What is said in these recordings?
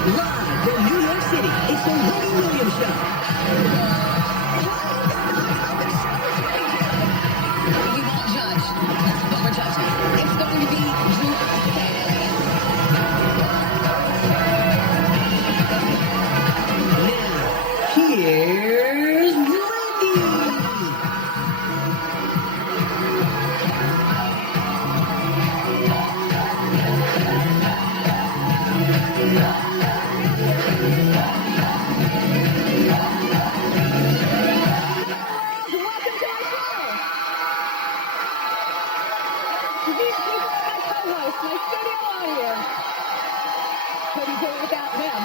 Live from New York City, it's the Wendy Williams Show. We won't judge, but we're judging. It's going to be Drew. Now, here's Wendy. These people are my co-hosts, my studio audience. Couldn't do it without them.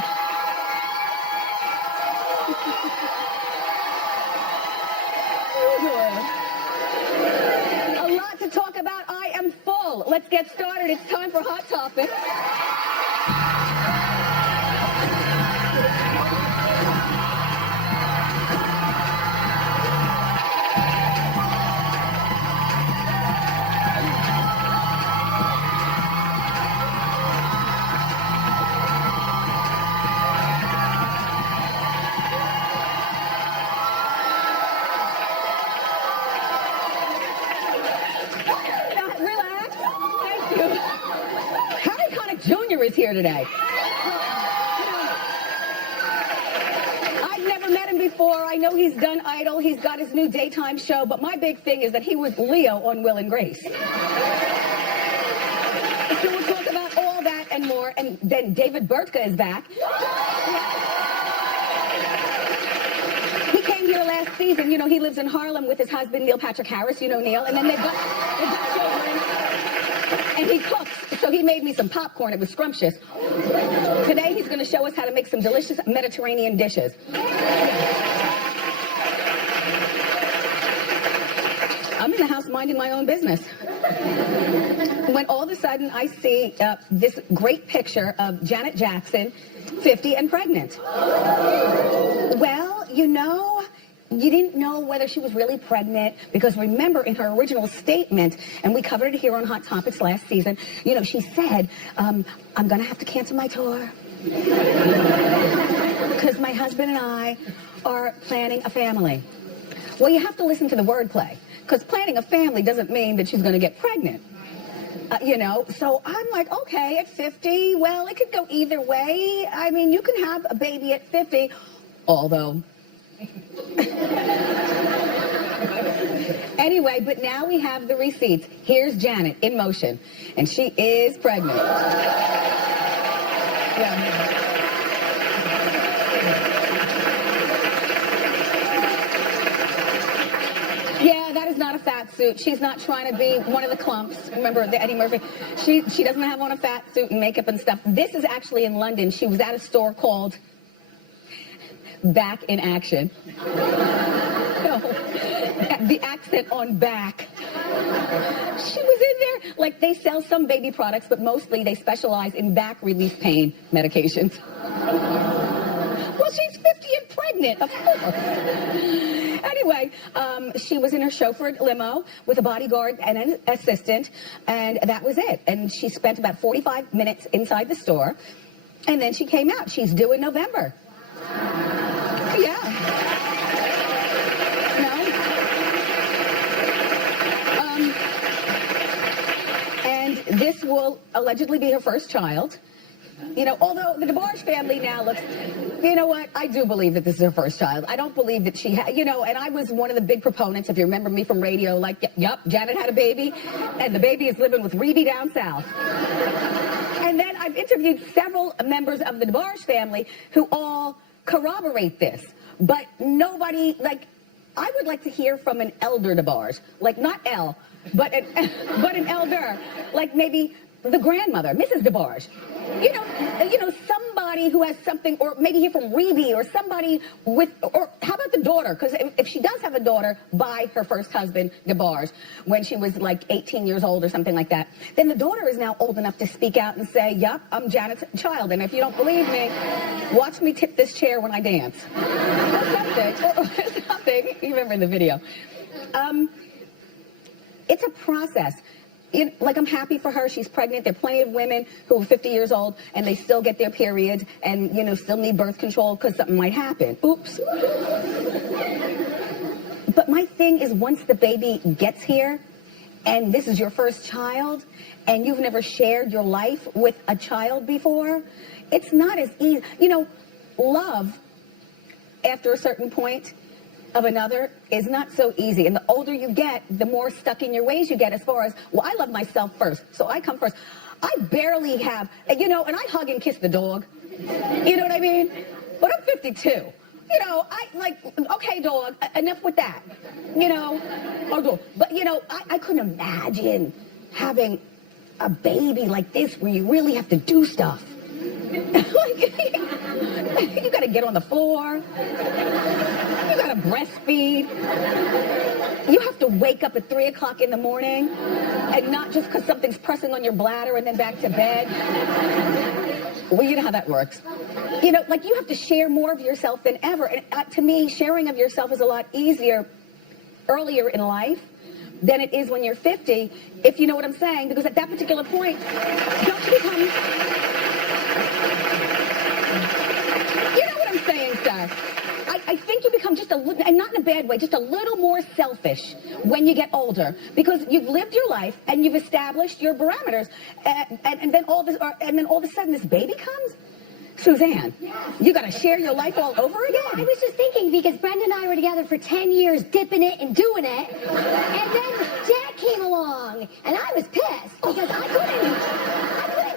A lot to talk about. I am full. Let's get started. It's time for Hot Topic. Relax. Thank you. Harry Connick Jr. is here today. I've never met him before. I know he's done Idol. He's got his new daytime show. But my big thing is that he was Leo on Will and Grace. So we'll talk about all that and more. And then David Bertka is back. He came here last season. You know, he lives in Harlem with his husband, Neil Patrick Harris. You know Neil. And then they've got children. And he cooks. So he made me some popcorn. It was scrumptious. Today he's going to show us how to make some delicious Mediterranean dishes. I'm in the house minding my own business. When all of a sudden I see this great picture of Janet Jackson, 50 and pregnant. Well, you know, you didn't know whether she was really pregnant because remember in her original statement, and we covered it here on Hot Topics last season, you know, she said, I'm going to have to cancel my tour because my husband and I are planning a family. Well, you have to listen to the wordplay because planning a family doesn't mean that she's going to get pregnant. You know, so I'm like, okay, at 50, well, it could go either way. I mean, you can have a baby at 50, although... Anyway, but now we have the receipts. Here's Janet in motion, and she is pregnant. Yeah, that is not a fat suit. She's not trying to be one of the clumps. Remember the Eddie Murphy? She doesn't have on a fat suit and makeup and stuff. This is actually in London. She was at a store called Back in Action. No, the accent on back. She was in there. Like, they sell some baby products, but mostly they specialize in back relief pain medications. Well, she's 50 and pregnant, of course. Anyway, she was in her chauffeured limo with a bodyguard and an assistant, and that was it. And she spent about 45 minutes inside the store, and then she came out. She's due in November. Yeah. No. And this will allegedly be her first child. You know, although the DeBarge family now looks, you know what, I do believe that this is her first child. I don't believe that she had, you know, and I was one of the big proponents, if you remember me from radio, like, yep, Janet had a baby, and the baby is living with Rebbie down south. And then I've interviewed several members of the DeBarge family who all corroborate this, but nobody, like, I would like to hear from an elder DeBarge, like not L, but an elder, like maybe the grandmother, Mrs. DeBarge. You know, somebody who has something, or maybe hear from Rebbie, or somebody with, or how about the daughter? Because if she does have a daughter by her first husband, DeBarge, when she was like 18 years old or something like that, then the daughter is now old enough to speak out and say, yup, I'm Janet's child, and if you don't believe me, watch me tip this chair when I dance. Or something. You remember in the video. It's a process. like, I'm happy for her. She's pregnant. There are plenty of women who are 50 years old and they still get their periods and, still need birth control because something might happen. Oops. But my thing is, once the baby gets here and this is your first child and you've never shared your life with a child before, it's not as easy. Love after a certain point of another is not so easy. And the older you get, the more stuck in your ways you get as far as, well, I love myself first, so I come first. I barely have, and I hug and kiss the dog. You know what I mean? But I'm 52. Okay, dog, enough with that. Or dog. But, I couldn't imagine having a baby like this where you really have to do stuff. You gotta get on the floor. You gotta breastfeed. You have to wake up at 3 o'clock in the morning, and not just because something's pressing on your bladder and then back to bed. Well, you know how that works. You have to share more of yourself than ever. And to me, sharing of yourself is a lot easier earlier in life than it is when you're 50, if you know what I'm saying, because at that particular point, don't you become... I think you become just a little, and not in a bad way, just a little more selfish when you get older, because you've lived your life and you've established your parameters, and then all of a sudden this baby comes. Suzanne, you got to share your life all over again? I was just thinking, because Brenda and I were together for 10 years, dipping it and doing it, and then Jack came along, and I was pissed, because I couldn't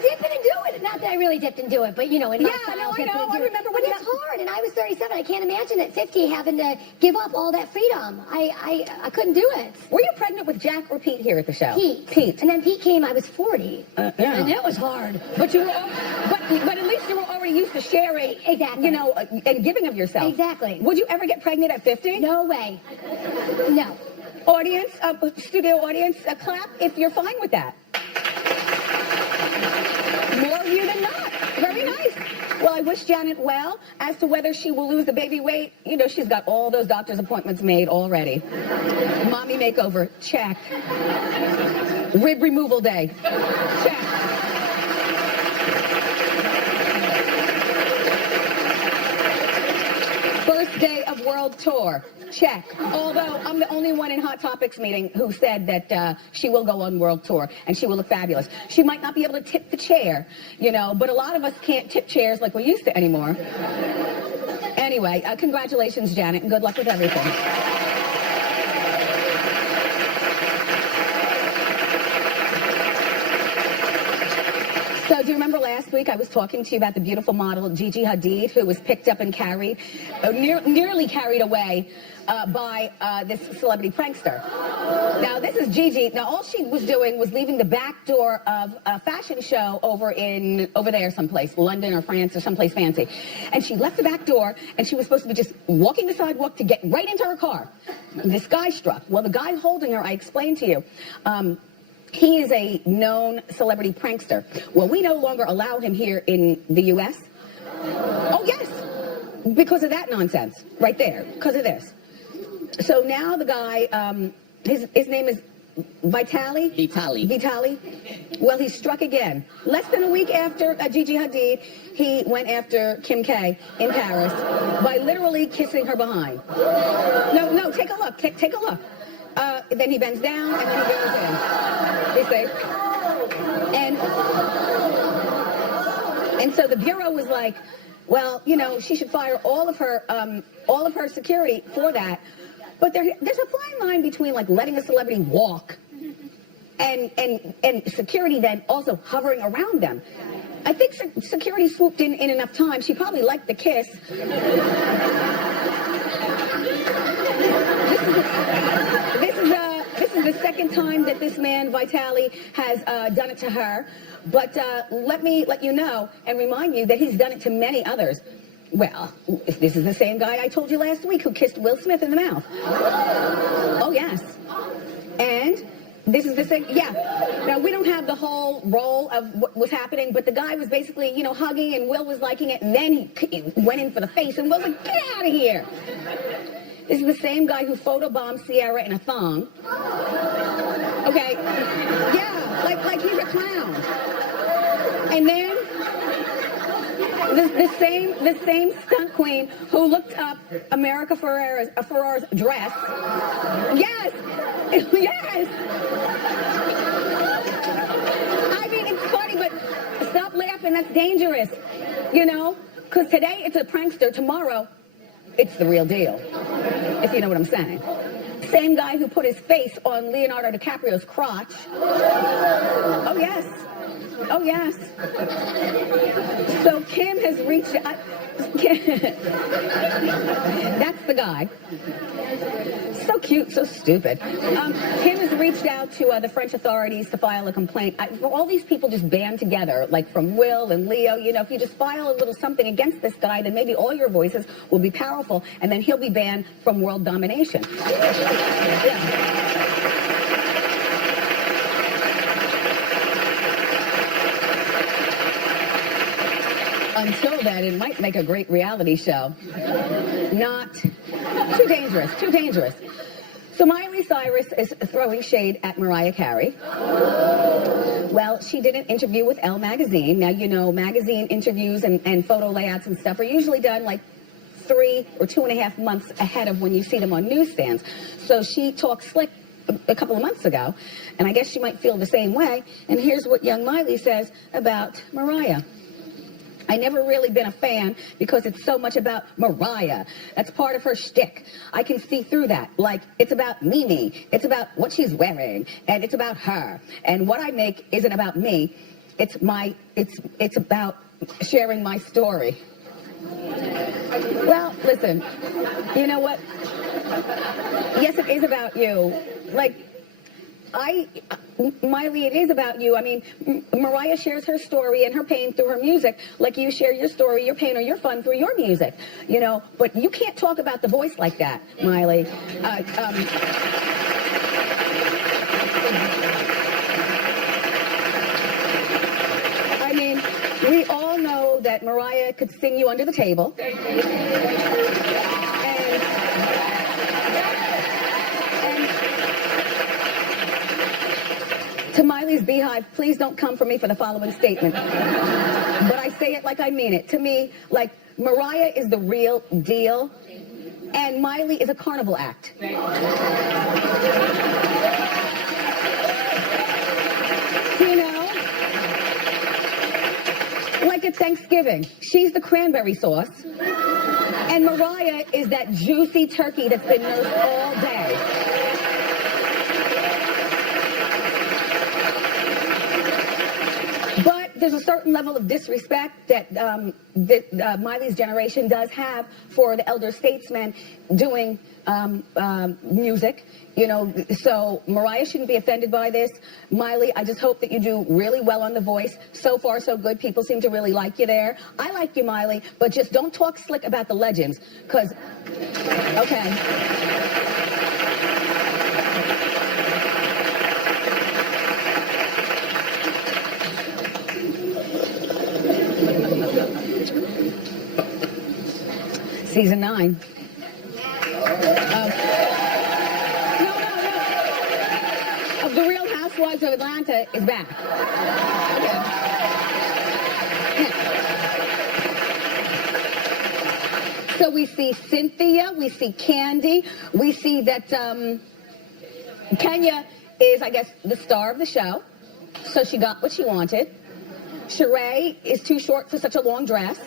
dip in and do it. Not that I really dipped and do it, but, in my style, I know. I remember when it's hard, and I was 37. I can't imagine at 50 having to give up all that freedom. I couldn't do it. Were you pregnant with Jack or Pete here at the show? Pete. And then Pete came, I was 40. Yeah. And it was hard. But at least you were already used to sharing, exactly. And giving of yourself. Exactly. Would you ever get pregnant at 50? No way. No. Audience, studio audience, clap if you're fine with that. More of you than not. Very nice. Well, I wish Janet well. As to whether she will lose the baby weight, she's got all those doctor's appointments made already. Mommy makeover, check. Rib removal day, check. First day of world tour, check. Although I'm the only one in Hot Topics meeting who said that she will go on world tour and she will look fabulous. She might not be able to tip the chair, but a lot of us can't tip chairs like we used to anymore. Anyway, congratulations, Janet, and good luck with everything. So do you remember last week I was talking to you about the beautiful model Gigi Hadid, who was picked up and carried, nearly carried away by this celebrity prankster. Now, this is Gigi. Now, all she was doing was leaving the back door of a fashion show over there someplace, London or France or someplace fancy. And she left the back door, and she was supposed to be just walking the sidewalk to get right into her car. This guy struck. Well, the guy holding her, I explained to you, he is a known celebrity prankster. Well, we no longer allow him here in the U.S. Oh, yes, because of that nonsense right there, because of this. So now the guy, his name is Vitali? Vitali. Well, he struck again. Less than a week after Gigi Hadid, he went after Kim K in Paris by literally kissing her behind. No, take a look. Take a look. Then he bends down, and then he goes in. You see? And so the Bureau was like, well, she should fire all of her security for that. But there's a fine line between, like, letting a celebrity walk and security then also hovering around them. I think security swooped in enough time. She probably liked the kiss. This is the second time that this man, Vitali, has done it to her. But let me let you know and remind you that he's done it to many others. Well, this is the same guy I told you last week who kissed Will Smith in the mouth. Oh, yes. And this is the same, yeah. Now, we don't have the whole roll of what was happening, but the guy was basically, hugging, and Will was liking it, and then he went in for the face, and Will was like, get out of here. This is the same guy who photobombed Sierra in a thong. Okay, yeah. Like he's a clown. And then the same stunt queen who looked up America Ferrera's dress. Yes, yes. I mean, it's funny, but stop laughing. That's dangerous, you know. Because today it's a prankster. Tomorrow, it's the real deal. If you know what I'm saying. Same guy who put his face on Leonardo DiCaprio's crotch. Oh yes. Oh, yes. So Kim has reached out. That's the guy. So cute, so stupid. Kim has reached out to the French authorities to file a complaint. All these people just band together, like from Will and Leo. You know, if you just file a little something against this guy, then maybe all your voices will be powerful, and then he'll be banned from world domination. Yeah. Until then, it might make a great reality show. Not too dangerous, too dangerous. So Miley Cyrus is throwing shade at Mariah Carey. Well, she did an interview with Elle magazine. Now, you know, magazine interviews and photo layouts and stuff are usually done like 3 or 2.5 months ahead of when you see them on newsstands. So she talked slick a couple of months ago, and I guess she might feel the same way. And here's what young Miley says about Mariah. I never really been a fan because it's so much about Mariah. That's part of her shtick. I can see through that. Like, it's about Mimi. It's about what she's wearing. And it's about her. And what I make isn't about me. It's about sharing my story. Well, listen, you know what? Yes, it is about you. Like, Miley, it is about you. I mean, Mariah shares her story and her pain through her music, like you share your story, your pain, or your fun through your music. You know, but you can't talk about the voice like that, Miley. I mean, we all know that Mariah could sing you under the table. To Miley's Beehive, please don't come for me for the following statement. But I say it like I mean it. To me, like, Mariah is the real deal, and Miley is a carnival act. You know? Like at Thanksgiving, she's the cranberry sauce, and Mariah is that juicy turkey that's been nursed all day. There's a certain level of disrespect that Miley's generation does have for the elder statesmen doing music, you know, so Mariah shouldn't be offended by this. Miley, I just hope that you do really well on The Voice. So far, so good. People seem to really like you there. I like you, Miley, but just don't talk slick about the legends, because, okay. Season 9. Of The Real Housewives of Atlanta is back. So we see Cynthia, we see Candy, we see that Kenya is, I guess, the star of the show. So she got what she wanted. Sheree is too short for such a long dress.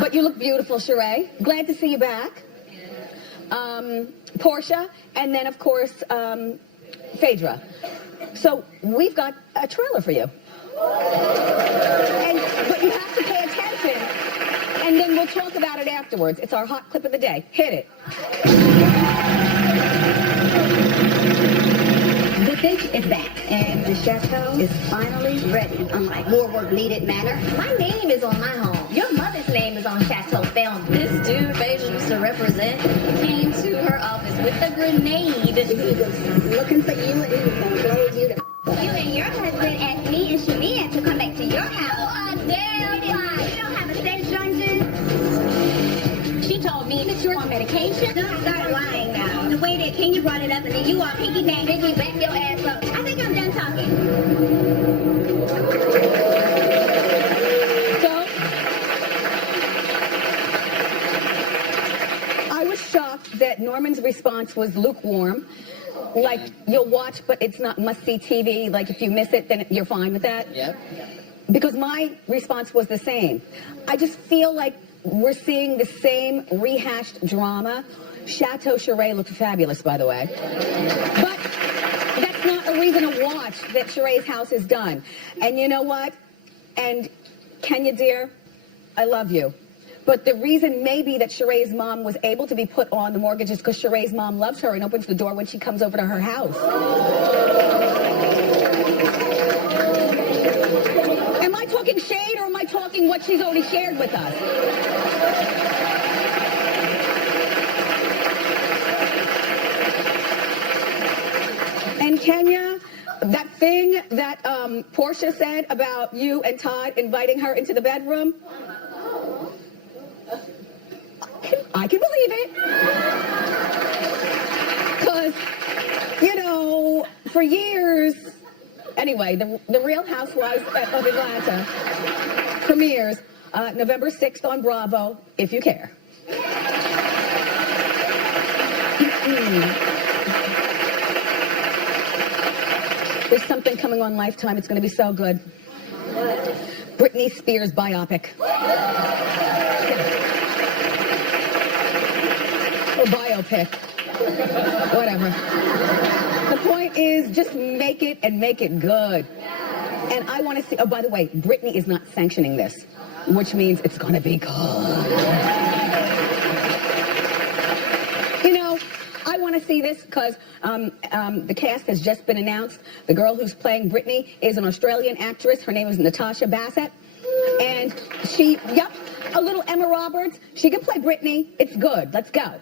But you look beautiful, Sheree. Glad to see you back. Portia, and then, of course, Phaedra. So we've got a trailer for you. But you have to pay attention, and then we'll talk about it afterwards. It's our hot clip of the day. Hit it. The Fitch is back, and the chateau is finally ready. Unlike more work needed manner, my name is on my home. Your mother's name is on Chateau Film. This dude Phaedra used to represent came to her office with a grenade. He was looking for you, and he was going to blow you to. You and your husband asked me and Shamia to come back to your house. Oh, damn lie. You don't have a sex dungeon. She told me that you're on medication. No, I started lying now. The way that Kenya brought it up, and then you all piggyback your ass up. I think I'm done talking. that Norman's response was lukewarm. Like, you'll watch, but it's not must-see TV. Like, if you miss it, then you're fine with that. Yep. Because my response was the same. I just feel like we're seeing the same rehashed drama. Chateau Sheree looked fabulous, by the way. But that's not a reason to watch that Sheree's house is done. And you know what? And Kenya, dear, I love you. But the reason maybe that Sheree's mom was able to be put on the mortgage is because Sheree's mom loves her and opens the door when she comes over to her house. Am I talking shade or am I talking what she's already shared with us? And Kenya, that thing that Portia said about you and Todd inviting her into the bedroom, I can believe it. Because, you know, for years, anyway, the Real Housewives of Atlanta premieres November 6th on Bravo, if you care. There's something coming on Lifetime. It's going to be so good. Britney Spears biopic. Or biopic. Whatever. The point is, just make it and make it good. And I want to see, oh, by the way, Britney is not sanctioning this, which means it's going to be good. You know, I want to see this because the cast has just been announced. The girl who's playing Britney is an Australian actress. Her name is Natasha Bassett. And she, yep, a little Emma Roberts. She can play Britney. It's good. Let's go.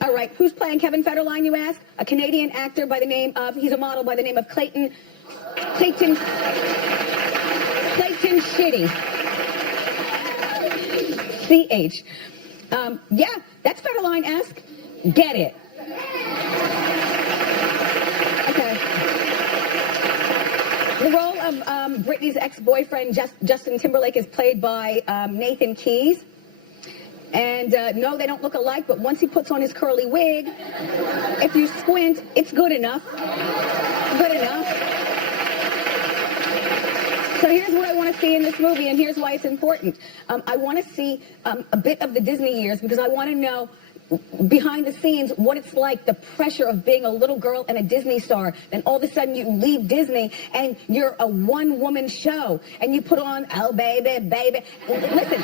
All right, who's playing Kevin Federline, you ask? A Canadian actor by the name of, he's a model by the name of Clayton Shitty. C-H. Yeah, that's Federline-esque. Get it. Okay. The role of Britney's ex-boyfriend, Justin Timberlake, is played by Nathan Keys. And no, they don't look alike, but once he puts on his curly wig, if you squint, it's good enough. Good enough. So here's what I want to see in this movie, and here's why it's important. I want to see a bit of the Disney years because I want to know behind the scenes what it's like, the pressure of being a little girl and a Disney star. Then all of a sudden you leave Disney and you're a one-woman show and you put on, oh, baby, baby. Listen,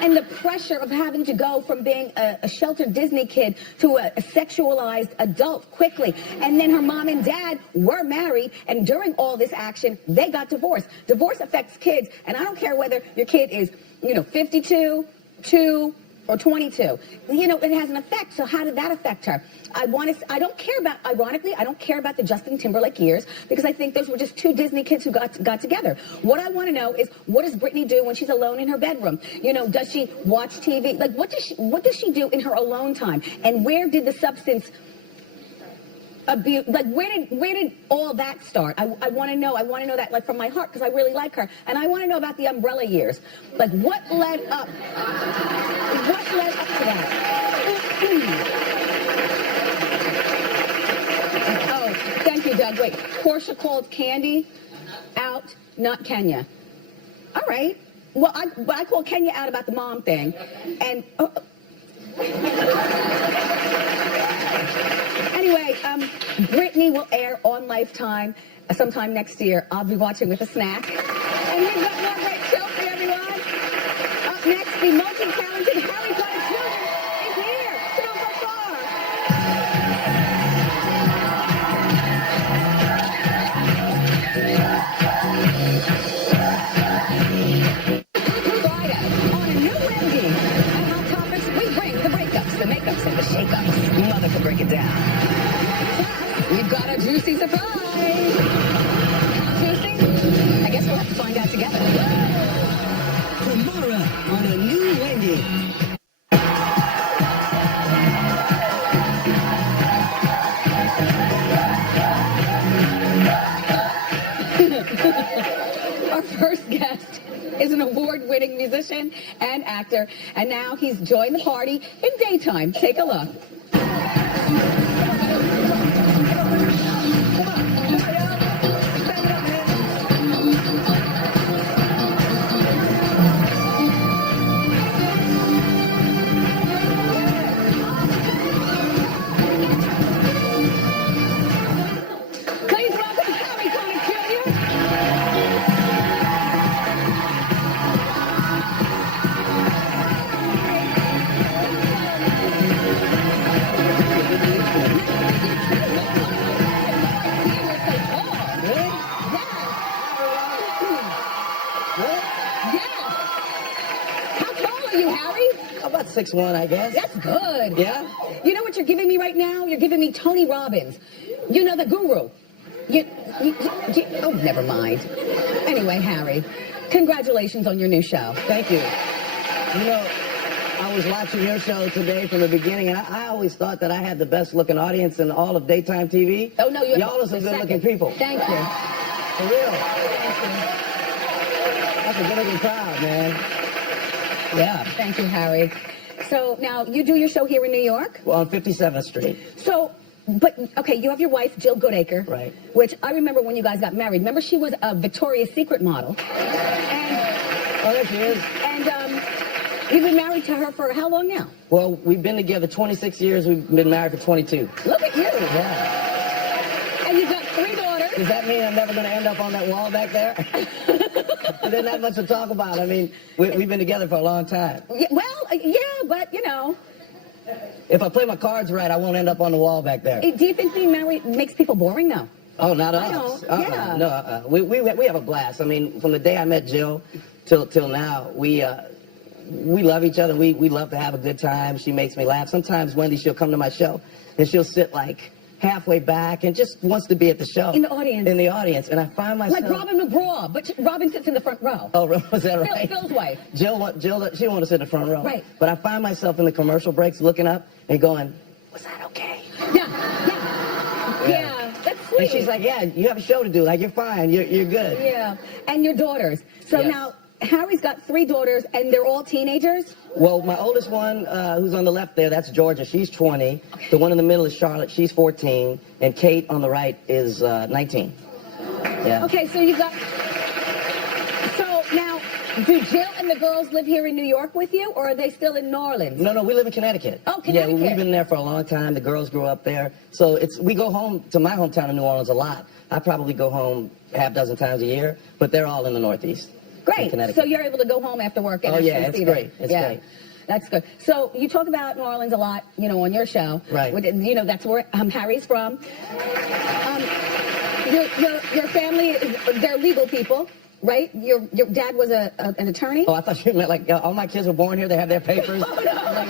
and the pressure of having to go from being a sheltered Disney kid to a sexualized adult quickly. And then her mom and dad were married, and during all this action, they got divorced. Divorce affects kids, and I don't care whether your kid is, 52, 2, or 22. You know, it has an effect. So how did that affect her? I don't care about, ironically, I don't care about the Justin Timberlake years because I think those were just two Disney kids who got together. What I want to know is, what does Britney do when she's alone in her bedroom? You know, does she watch TV? Like, what does she do in her alone time? And where did the substance abuse, like, where did all that start? I want to know. I want to know that, like, from my heart, because I really like her. And I want to know about the Umbrella years. Like, what led up? What led up to that? Oh, thank you, Doug. Wait, Portia called Candy out, not Kenya. All right. Well, I called Kenya out about the mom thing. And... Anyway, Britney will air on Lifetime sometime next year. I'll be watching with a snack. And we've got more great show for you, everyone. Up next, the multi-talented Harry Potter Jr. is here. So don't go far. Friday, on a new Wendy. And Hot Topics, we bring the breakups, the makeups, and the shakeups. Mother could break it down. We've got a juicy surprise. How juicy? I guess we'll have to find out together. Tomorrow on a new Wendy. musician and actor, and now he's joined the party in daytime. Take a look. Please welcome Harry Connick Jr. How tall are you, Harry? About 6'1", I guess. That's good. Yeah? You know what you're giving me right now? You're giving me Tony Robbins. You know, the guru. Oh, never mind. Anyway, Harry, congratulations on your new show. Thank you. You know, I was watching your show today from the beginning, and I always thought that I had the best-looking audience in all of daytime TV. Oh, no, you're Y'all are some good-looking people. Thank you. For real. That's a good-looking crowd, man. Yeah. Thank you, Harry. So now you do your show here in New York? Well, on 57th Street. So, but, okay, you have your wife, Jill Goodacre. Right. Which I remember when you guys got married. Remember she was a Victoria's Secret model. And, Oh, there she is. and you've been married to her for how long now? Well, we've been together 26 years. We've been married for 22. Look at you. Yeah. And you've got 3 daughters. Does that mean I'm never going to end up on that wall back there? There's not much to talk about. I mean, we've been together for a long time. Yeah, well, yeah, but, you know. If I play my cards right, I won't end up on the wall back there. Do you think being married makes people boring, though? Oh, not us. I don't. Yeah. No, we have a blast. I mean, from the day I met Jill till now, we love each other. We love to have a good time. She makes me laugh. Sometimes Wendy, she'll come to my show and she'll sit like halfway back and just wants to be at the show. In the audience. In the audience, and I find myself Like Robin McGraw, but Robin sits in the front row. Oh, was that right? Phil's wife. Jill, she didn't want to sit in the front row. Right. But I find myself in the commercial breaks looking up and going, "Was that okay?" Yeah, that's sweet. And she's like, "Yeah, you have a show to do. Like, you're fine. You're good." Yeah, and your daughters. So Yes. now, Harry's got 3 daughters, and they're all teenagers? Well, my oldest one, who's on the left there, that's Georgia. She's 20. Okay. The one in the middle is Charlotte. She's 14. And Kate on the right is 19. Yeah. Okay, so you've got... So now, do Jill and the girls live here in New York with you, or are they still in New Orleans? No, we live in Connecticut. Oh, Connecticut. Yeah, we've been there for a long time. The girls grew up there. So we go home to my hometown in New Orleans a lot. I probably go home half dozen times a year, but they're all in the Northeast. Great. So you're able to go home after work and actually it's see great. them. It's great. That's good. So you talk about New Orleans a lot, you know, on your show. Right. You know, that's where Harry's from. Your family, they're legal people, right? Your dad was an attorney? Oh, I thought you meant like all my kids were born here. They have their papers. Oh, no. I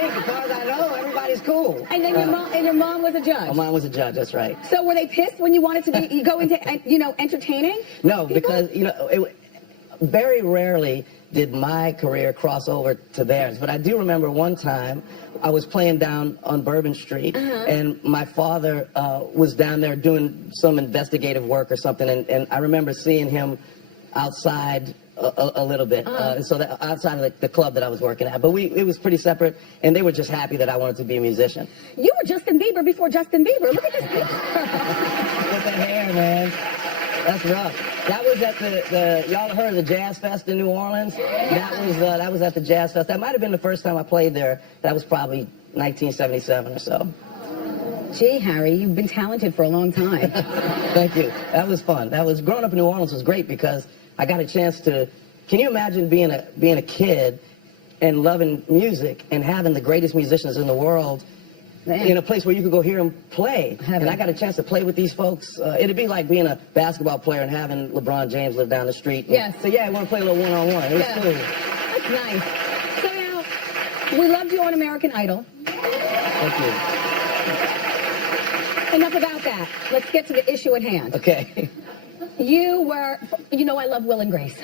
think, as far as I know, everybody's cool. And then your mom was a judge. Oh, mine was a judge. That's right. So were they pissed when you wanted to be, you go into, you know, entertaining? No, people? because, you know, very rarely did my career cross over to theirs. But I do remember one time I was playing down on Bourbon Street, and my father was down there doing some investigative work or something, and I remember seeing him outside a little bit, so that outside of the club that I was working at. But it was pretty separate, and they were just happy that I wanted to be a musician. You were Justin Bieber before Justin Bieber. Look at this picture. With that hair, man. That's rough. That was at the y'all heard of the Jazz Fest in New Orleans? That was at the Jazz Fest. That might have been the first time I played there. That was probably 1977 or so. Gee, Harry, you've been talented for a long time. Thank you. That was fun. Growing up in New Orleans was great because I got a chance to. Can you imagine being a kid and loving music and having the greatest musicians in the world in a place where you could go hear them play? And I got a chance to play with these folks. It'd be like being a basketball player and having LeBron James live down the street. Yes. So yeah, I want to play a little one-on-one. It was cool. That's nice. So now, we loved you on American Idol. Thank you. Enough about that. Let's get to the issue at hand. Okay. You know I love Will and Grace.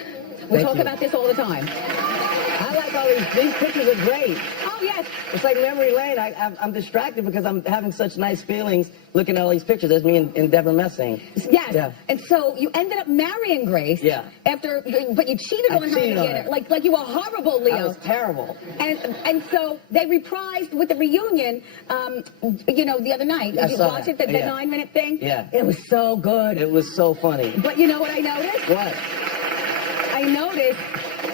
We Thank talk you. about this all the time. I like all these pictures are great. Oh, yes. It's like memory lane. I'm distracted because I'm having such nice feelings looking at all these pictures. There's me and Debmar-Mercury. Yes. Yeah. And so you ended up marrying Grace. Yeah. But you cheated on her cheated on again. her. Like you were horrible, Leo. I was terrible. And so they reprised with the reunion, the other night. I Did you saw watch that. it, the Yeah. 9-minute thing? Yeah. It was so good. It was so funny. But you know what I noticed? What? I noticed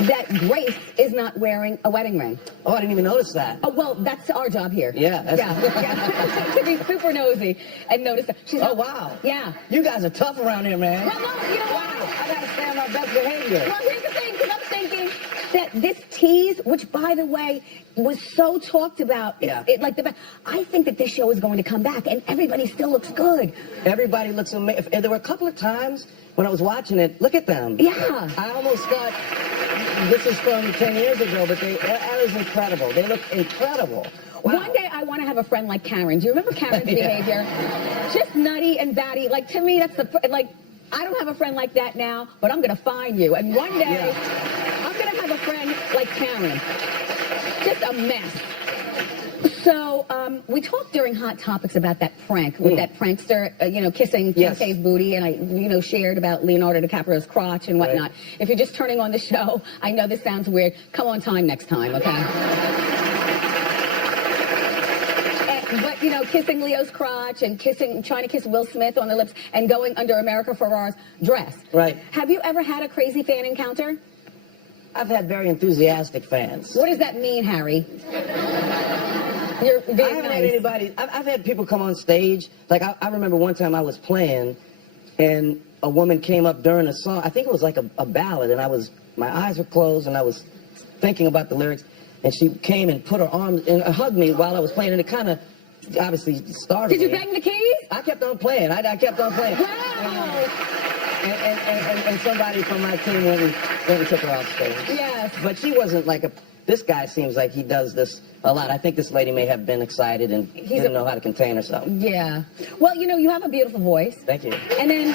that Grace is not wearing a wedding ring. Oh, I didn't even notice that. Oh, well, that's our job here. Yeah. Yeah. To be super nosy and notice that. She's Oh, wow. Yeah. You guys are tough around here, man. Well, no, you know what? I gotta stay on my best behavior. Well, here's the thing, because I'm thinking that this tease, which, by the way, was so talked about, Yeah. I think that this show is going to come back, and everybody still looks good. Everybody looks amazing. There were a couple of times when I was watching it, look at them. Yeah. I almost thought this is from 10 years ago, but that is incredible. They look incredible. Wow. One day I want to have a friend like Karen. Do you remember Karen's Yeah. behavior? Just nutty and batty. Like, to me, that's I don't have a friend like that now, but I'm going to find you. And one day, I'm going to have a friend like Karen. Just a mess. So, we talked during Hot Topics about that prank with that prankster, kissing Kim Yes. K's booty, and I, shared about Leonardo DiCaprio's crotch and whatnot. Right. If you're just turning on the show, I know this sounds weird. Come on time next time, okay? But, kissing Leo's crotch and trying to kiss Will Smith on the lips and going under America Ferrera's dress. Right. Have you ever had a crazy fan encounter? I've had very enthusiastic fans. What does that mean, Harry? You're I being haven't had nice. anybody. I've had people come on stage. Like I remember one time I was playing, and a woman came up during a song. I think it was like a ballad, and my eyes were closed, and I was thinking about the lyrics. And she came and put her arms and hugged me while I was playing, and it kind of obviously startled Did you me. bang the keys? I kept on playing. I kept on playing. Wow. And somebody from my team went and took her off stage. Yes. But she wasn't like this guy seems like he does this a lot. I think this lady may have been excited and didn't know how to contain herself. Yeah. Well, you have a beautiful voice. Thank you. And then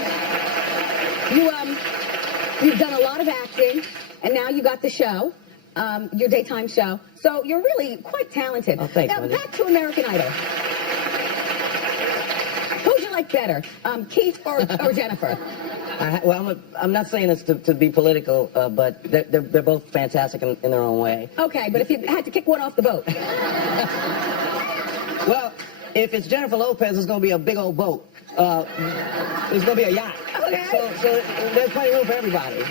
you've done a lot of acting, and now you got the show, your daytime show. So you're really quite talented. Oh, thanks, Now, Wendy. back to American Idol. Who'd you like better, Keith or Jennifer? I'm not saying this to be political, but they're both fantastic in their own way. Okay, but if you had to kick one off the boat. Well, if it's Jennifer Lopez, it's going to be a big old boat. It's going to be a yacht. Okay. So there's plenty of room for everybody.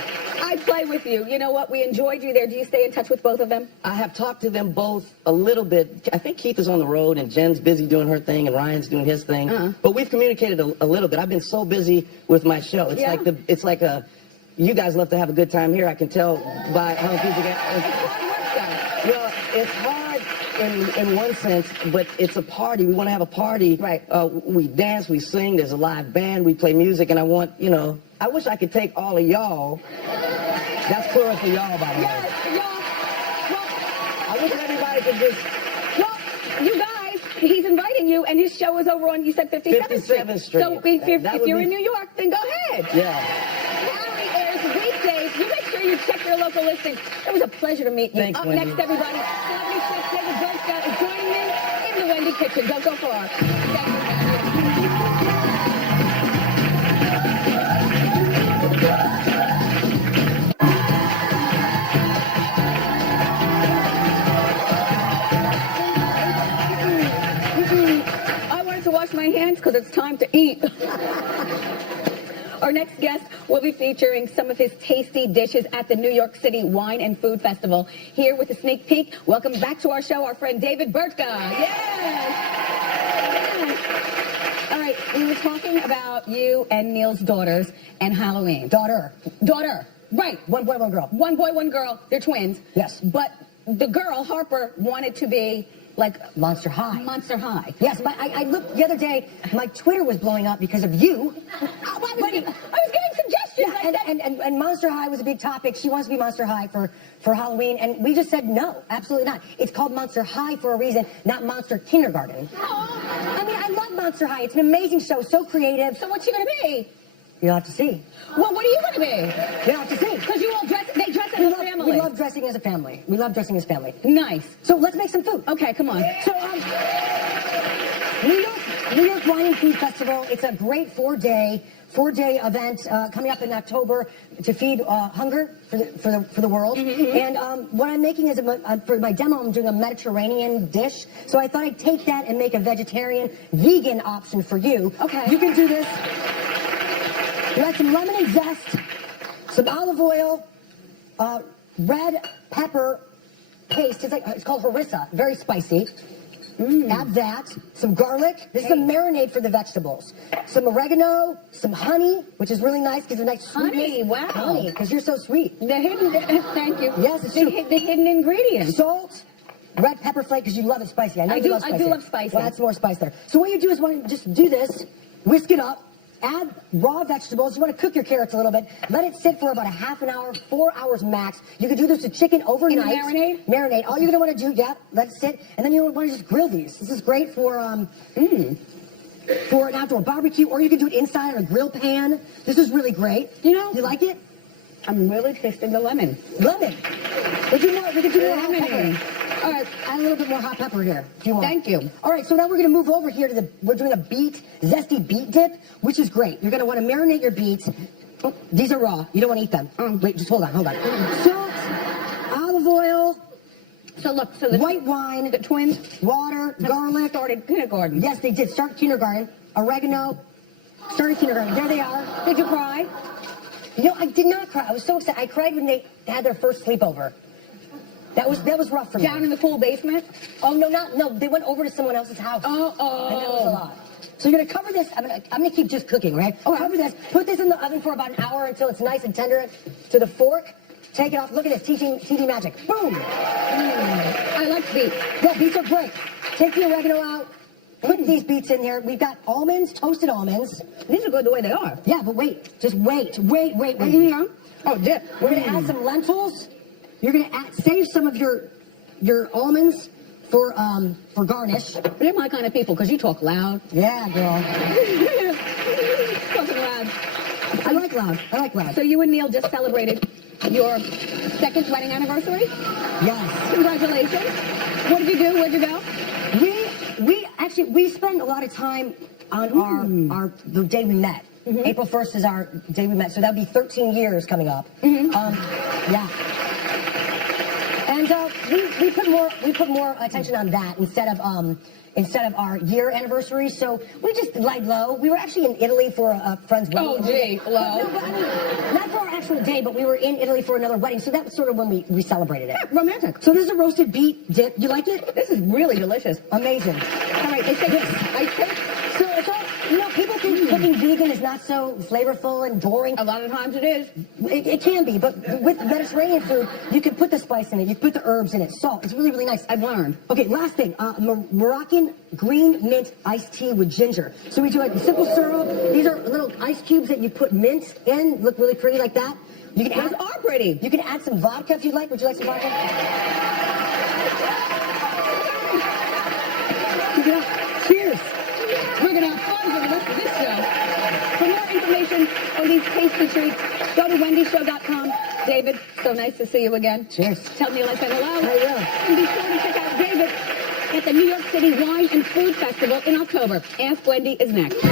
I play with you. You know what? We enjoyed you there. Do you stay in touch with both of them? I have talked to them both a little bit. I think Keith is on the road, and Jen's busy doing her thing, and Ryan's doing his thing. But we've communicated a little bit. I've been so busy with my show. It's like you guys love to have a good time here. I can tell by how people get. It's hard work, though. Well, it's hard in one sense, but it's a party. We want to have a party. Right. We dance, we sing. There's a live band. We play music, and I want, I wish I could take all of y'all. That's plural for y'all, by the way. Yes, y'all. Well, I wish everybody could just. well, you guys, he's inviting you, and his show is over on, you said 57th Street. 57th Street. So if you're in New York, then go ahead. Yeah. Harry airs weekdays. You make sure you check your local listing. It was a pleasure to meet you. Thanks, Up Wendy. next, everybody, celebrity chef David Bertka is joining me in the Wendy kitchen. Don't go far. Thank you, I wanted to wash my hands because it's time to eat. Our next guest will be featuring some of his tasty dishes at the New York City Wine and Food Festival. Here with a sneak peek, welcome back to our show, our friend David Bertka. Yes! All right, we were talking about you and Neil's daughters and Halloween. Daughter. Right. One boy, one girl. One boy, one girl. They're twins. Yes. But the girl, Harper, wanted to be like Monster High. Monster High. Yes, but I looked the other day, my Twitter was blowing up because of you. I was giving suggestions. Yeah, and Monster High was a big topic. She wants to be Monster High for Halloween, and we just said no, absolutely not. It's called Monster High for a reason, not Monster Kindergarten. Aw. I mean, I love Monster High. It's an amazing show, so creative. So what's she gonna be? You'll have to see. Well, what are you gonna be? You'll have to see. Because you all dress, they dress in family. We love dressing as a family. We love dressing as a family. Nice. So let's make some food. Okay, come on. So, New York Wine and Food Festival. It's a great four-day event coming up in October to feed hunger for the world. And what I'm making is for my demo, I'm doing a Mediterranean dish. So I thought I'd take that and make a vegetarian, vegan option for you. Okay. You can do this. You add some lemon and zest, some olive oil, red pepper paste. It's called harissa. Very spicy. Add that. Some garlic. This is a marinade for the vegetables. Some oregano, some honey, which is really nice because it's nice sweetness. Honey, wow. Honey, because you're so sweet. The hidden, thank you. Yes, it's true. The hidden ingredients. Salt, red pepper flake, because you love it spicy. I know you love spicy. I do love spicy. Well, that's more spice there. So what you do is just do this, whisk it up, add raw vegetables. You want to cook your carrots a little bit. Let it sit for about a half an hour, 4 hours max. You can do this with chicken overnight. In marinade? Marinade. All you're going to want to do, let it sit. And then you want to just grill these. This is great for an outdoor barbecue, or you can do it inside on a grill pan. This is really great. You like it? I'm really tasting the lemon. Lemon. We can do more hot Lemony. pepper. All right, add a little bit more hot pepper here, if you want. Thank you. All right, so now we're going to move over here to we're doing a zesty beet dip, which is great. You're going to want to marinate your beets. Oh, these are raw. You don't want to eat them. Wait, just hold on. Salt, olive oil. So look, the white wine. The twins. Water, garlic. Started kindergarten. Yes, they did start kindergarten. Oregano. Started kindergarten. There they are. Did you cry? I did not cry. I was so excited. I cried when they had their first sleepover. That was rough for me. Down in the cool basement? Oh, no. They went over to someone else's house. Oh. And that was a lot. So you're going to cover this. I'm going to keep just cooking, right? Oh, cover this. Put this in the oven for about an hour until it's nice and tender to the fork. Take it off. Look at this. TT magic. Boom. I like beets. Yeah, beets are great. Take the oregano out. Put these beets in here. We've got almonds, toasted almonds. These are good the way they are. Yeah, but wait. Just wait. Oh, dip. We're going to add some lentils. You're going to save some of your almonds for garnish. They're my kind of people because you talk loud. Yeah, girl. Talking loud. I like loud. So you and Neil just celebrated your second wedding anniversary? Yes. Congratulations. What did you do? Where'd you go? We spend a lot of time on the day we met. April 1st is our day we met, so that'll be 13 years coming up. Yeah. And we put more attention on that instead of our year anniversary. So we just laid low. We were actually in Italy for a friend's wedding. Oh, gee, low. No, but I mean, not for our actual day, but we were in Italy for another wedding. So that was sort of when we celebrated it. Yeah, romantic. So this is a roasted beet dip. You like it? This is really delicious. Amazing. All right, they say this. So it's all, people think cooking vegan is not so flavorful and boring. A lot of times it is. It can be, but with Mediterranean food, you can put the spice in it, you can put the herbs in it, salt. It's really, really nice. I've learned. Okay, last thing, Moroccan green mint iced tea with ginger. So we do a simple syrup. These are little ice cubes that you put mint in, look really pretty like that. You can Those are pretty. You can add some vodka if you'd like. Would you like some vodka? Cheers. We're going to have fun for the rest of this show. For more information on these tasty treats, go to wendyshow.com. David, so nice to see you again. Cheers. Tell Neil I said hello. I will. And be sure to check out David at the New York City Wine and Food Festival in October. Ask Wendy is next. They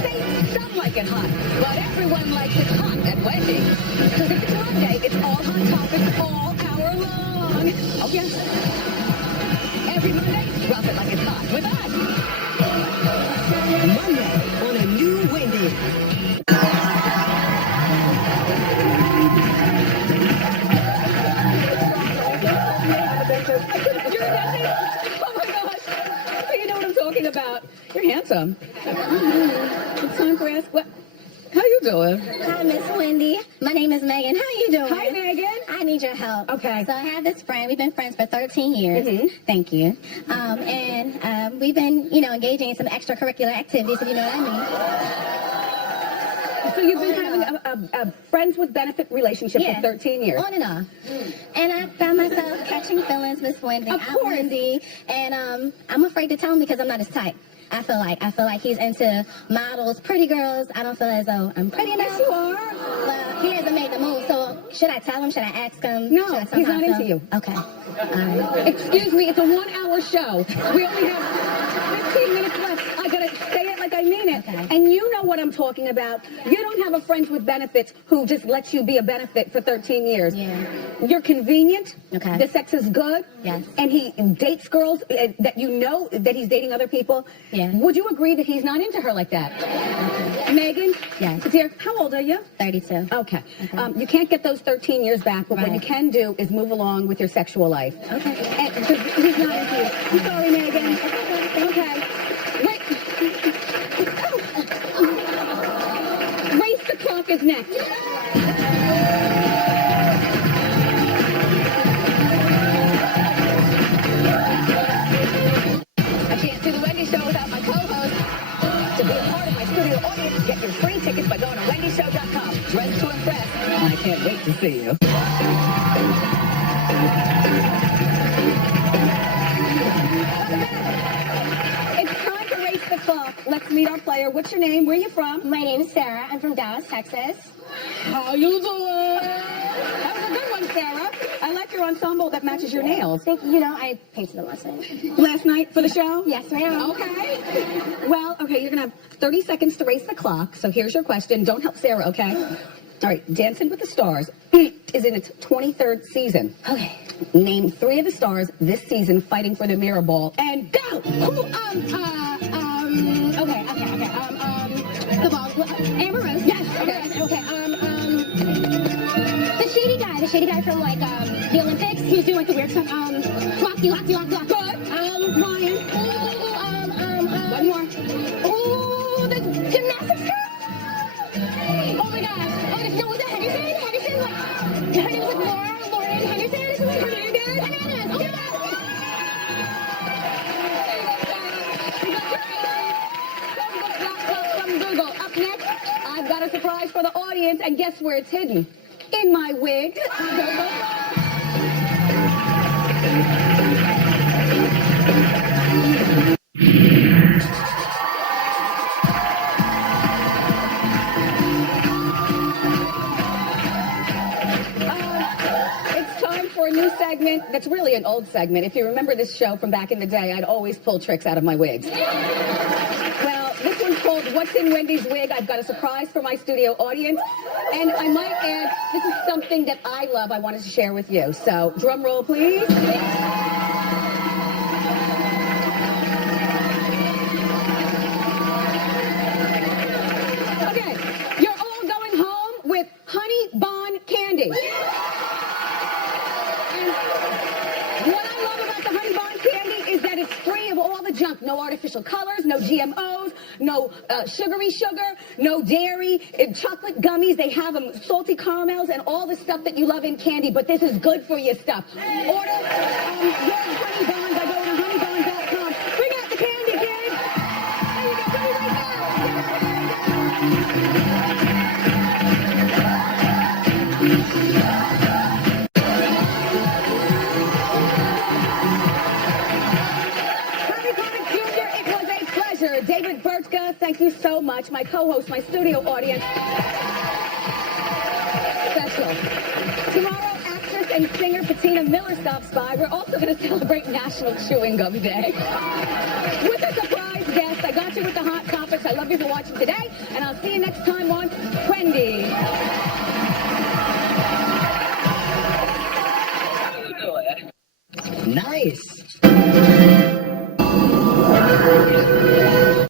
say some like it hot, but everyone likes it hot at Wendy. Because if it's Monday, it's all hot topics all hour long. Oh, yes. Every Monday, drop it like it's hot with us. Monday on a new Wendy. Oh my gosh. So you know what I'm talking about. You're handsome. It's time for Ask What. How you doing? Hi, Miss Wendy. My name is Megan. How you doing? Hi, Megan. I need your help. Okay. So I have this friend. We've been friends for 13 years. Thank you. And we've been, engaging in some extracurricular activities, if you know what I mean. So you've been having a friends with benefit relationship Yeah. for 13 years. On and off. And I found myself catching feelings, Miss Wendy. Of I'm course. Wendy. And I'm afraid to tell him because I'm not his type. I feel like he's into models, pretty girls. I don't feel as though I'm pretty enough. Yes, you are. Well, he hasn't made the move, so should I tell him? Should I ask him? No, Should I tell he's him how not I into feel? you. Okay. All right. Excuse me, it's a 1-hour show. We only have 15 minutes left. I gotta say it like I mean it. Okay. And you know what I'm talking about. You don't have a friends with benefits who just lets you be a benefit for 13 years. Yeah. You're convenient. Okay. The sex is good. Yes. And he dates girls that you know that he's dating other people. Yeah. Would you agree that he's not into her like that? Megan? Yes. Dear, how old are you? 32. Okay. You can't get those 13 years back, but what Right. you can do is move along with your sexual life. Okay. And, 'cause he's not into you. I'm sorry, Megan. Okay. Wait. Race the clock is next. I can't do the Wendy Show without my co-host. To be a part of my studio audience, get your free tickets by going to wendyshow.com. Dress to impress. I can't wait to see you. It's time to race the clock. Let's meet our player. What's your name? Where are you from? My name is Sarah. I'm from Dallas, Texas. How you doing? That was a good one, Sarah. I like your ensemble that matches your nails. I painted them last night. Last night for the show? Yes, ma'am. Okay. Well, okay, you're going to have 30 seconds to race the clock. So here's your question. Don't help Sarah, okay? All right, Dancing with the Stars is in its 23rd season. Okay. Name 3 of the stars this season fighting for the mirror ball. And go! The ball. Amber Rose. Yes, Amber okay. Rose. Okay. The shady guy from the Olympics. He was doing the weird stuff. Locky. Good. Ryan. One more. Ooh, the gymnastics girl. Oh my gosh. Oh, no, was it Henderson? Henderson, her name was Lauren Henderson or something? Hernandez. Oh my gosh. From Google. Up next, I've got a surprise for the audience, and guess where it's hidden? In my wig. It's time for a new segment that's really an old segment. If you remember this show from back in the day, I'd always pull tricks out of my wigs. Well, this one's called What's in Wendy's Wig? I've got a surprise for my studio audience. And I might add, this is something that I love I wanted to share with you. So, drum roll, please. Okay, you're all going home with Honey Bon Candy. And what I love about the Honey Bon Candy is that it's free of all the junk. No artificial colors, no GMOs, no sugary sugar, no dairy, chocolate gummies. They have them salty caramels and all the stuff that you love in candy, but this is good for you stuff. Order your Honey Bons by going to honeybon.com. Bring out the candy, kids. There you go. Put it right David Bertka, thank you so much. My co-host, my studio audience. Special. Tomorrow, actress and singer Patina Miller stops by. We're also going to celebrate National Chewing Gum Day. With a surprise guest, I got you with the hot topics. I love you for watching today, and I'll see you next time on Wendy.